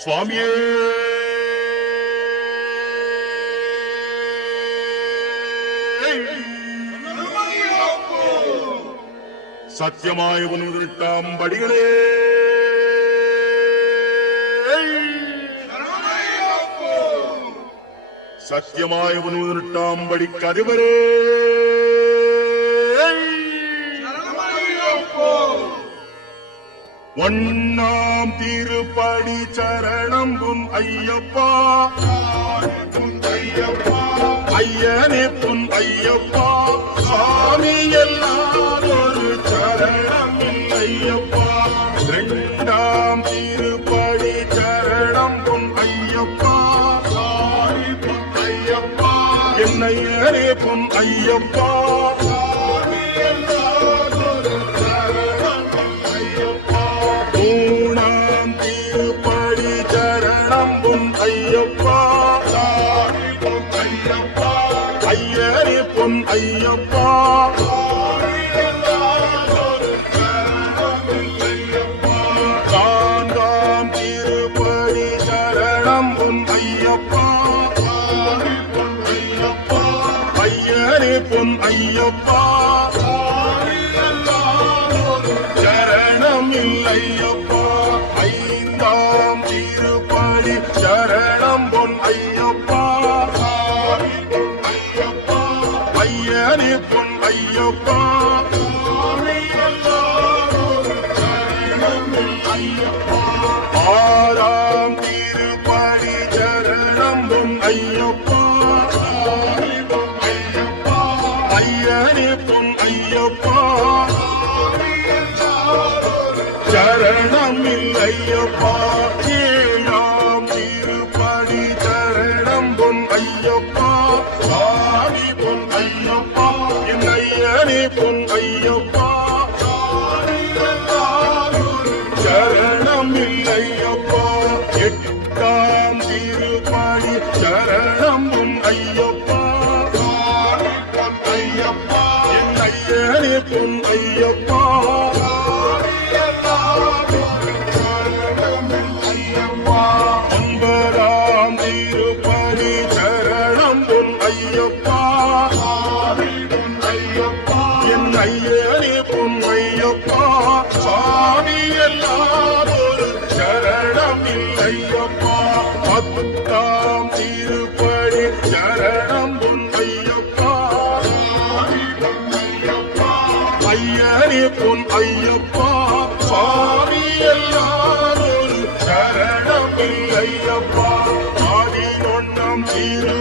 சுவாமியே சத்தியமாய உன்னிட்டாம் படிகளே சத்தியமாய உன்னிட்டாம் படி கருவரே ஒன்னாம் திருப்படி சரணம் புன் ஐயப்பா ஐயனே புன் ஐயப்பா சாமி எல்லாம் ஒரு சரணம் ஐயப்பா இரண்டாம் திருப்படி சரணம் புன் ஐயப்பா புன் ஐயப்பா என்னையனே புன் ஐயப்பா மூணாம் திருப்படி சரணம் புன் ஐயப்பா ஐயனே பொன் ஐயப்பா நான்காம் திருப்படி சரணம் பொன் ஐயப்பா ஐயனே பொன் ஐயப்பா சரணம் இல்லையப்பா ஐந்தாம் திருப்படி சரணம் பொன் ஐயப்பா ஐயனே பொன் ஐயப்பா ஆறாம் திருப்படி சரணம் பொன் ஐயப்பா ஐயனே பொன் ஐயப்பா சரணம் இல்லையப்பா ஏழாம் திருப்படி சரணம் பொன் ஐயப்பா சாமி பொன் ஐயப்பா என் ஐயனே பொன் ஐயப்பா சரணம் இல்லையப்பா எட்டாம் திருப்படி சரணம் பொன் ஐயப்பா என் ஐயனே பொன் ஐயப்பா ஒன்பதாம் திருப்படி சரணம் பொன் ஐயப்பா என் ஐயனே பொன் ஐயப்பா சாமி எல்லாம் ஒரு சரணம் இல்லையப்பா பத்தாம் திருப்படி சரணம் பொன் ஐயப்பா ஐயனே பொன் ஐயப்பா சாமி எல்லாம் ஒரு சரணம் இல்லையப்பா ஆதி ஒன்றாம் திரு